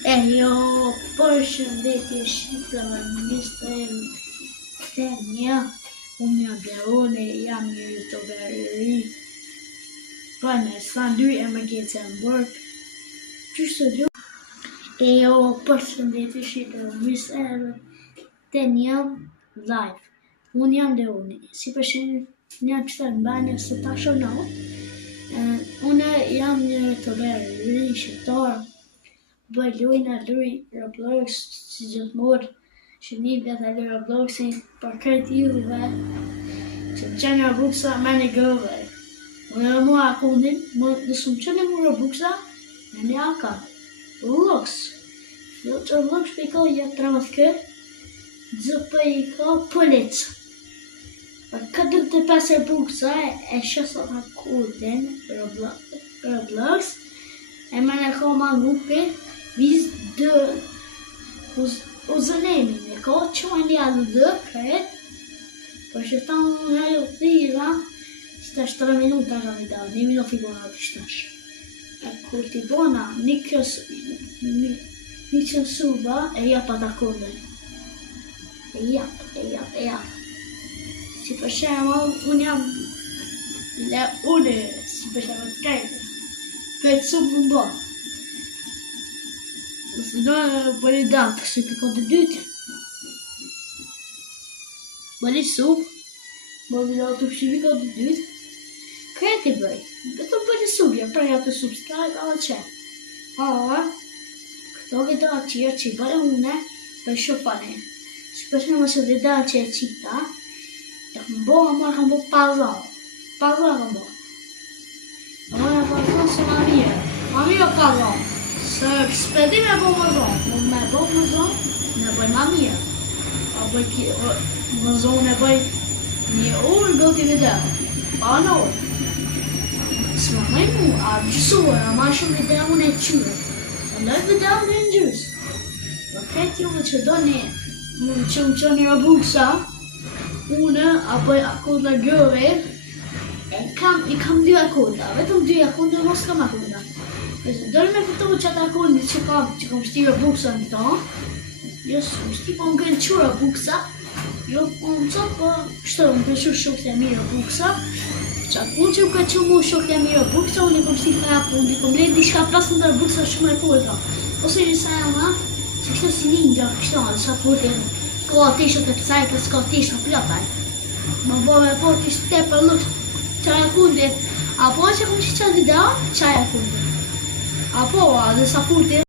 Jo, përshëndetje shqiptave, Mr. Tenja, unë jam Berone, jam një youtuber I ri, në Sandy e më Gothenburg. Qështë të jo, përshëndetje shqiptave, Mr. Tenja live. Unë jam Berone, si përshëndetje një qëtër në banjë së ta shonau. Unë jam një youtuber I ri shqiptar. Bëj luj Roblox si gjithmonë, që një vjetë e Robloxin për këtë juve, që më qenë Robloxa me një gëve. Unë e mua akundin, nësë më qenë mu Robloxa, me një aka, Roblox. Roblox për I ka jetë tramat kë, dzë për I ka polic. Për 45 Robloxa e shësat akundin Roblox, e me në ka ma grupi, biz dë uzënemin e ka që më një alë dë kret, për që ta më në jo thira, stash 3 minuta nga video, 1 minuta I bona të shtash. E kur t'i bona, një suba, e jap ata kode. E jap. Si për shemë, unë jam si për shemë të kajtë, këtë subë më bo. Nëse do bëri datë, se për kodë dytë. Bëri supë, bëri do të pëshivi kodë dytë. Këtë I bëj, këto bëri supë, ja preja të supë, s'ka e ka dhe qe. Këto video atyrë që I bëri une, për shupane. Si përshme më se video që e qita, e më bo, amor kam bo pazar. Pazar kam bo. Amor e pazar se ma mirë pazar. Se s'pedi me bo më zonë, me bo më zonë, ne bëj ma mirë. A bëj më zonë e bëj një orë do t'i video, pa në orë. S'ma mëj mu, a gjësuar, a ma shumë video unë e qyre. Se ndoj video në në gjysë. Për këtë juve që do që më qënë një Robloxa, unë a bëj akonda gëve, I kam 2 akonda, vetëm 2 akonda, mos kam akonda. Dërë me fëtohu që ata akondit që kam shti Robloxa në ta, jo shti po më kënë që Robloxa, jo po më qëtë po kështë më këshu shokët e mi Robloxa, që akund që më ka që mu shokët e mi Robloxa, unë I kom shti ka akund, I kom lejt di shka 15 Robloxa shumë e kurta. Ose një sa jama, që kështë si ninja, kështë anë, sa furtin, ka atishët e pësaj, për s'ka atishët plotaj. Më bo me po kështë te për lukës qaj akundit, apo që kom që qëtë video, qaj akundit. Apo, dhe sa furtin,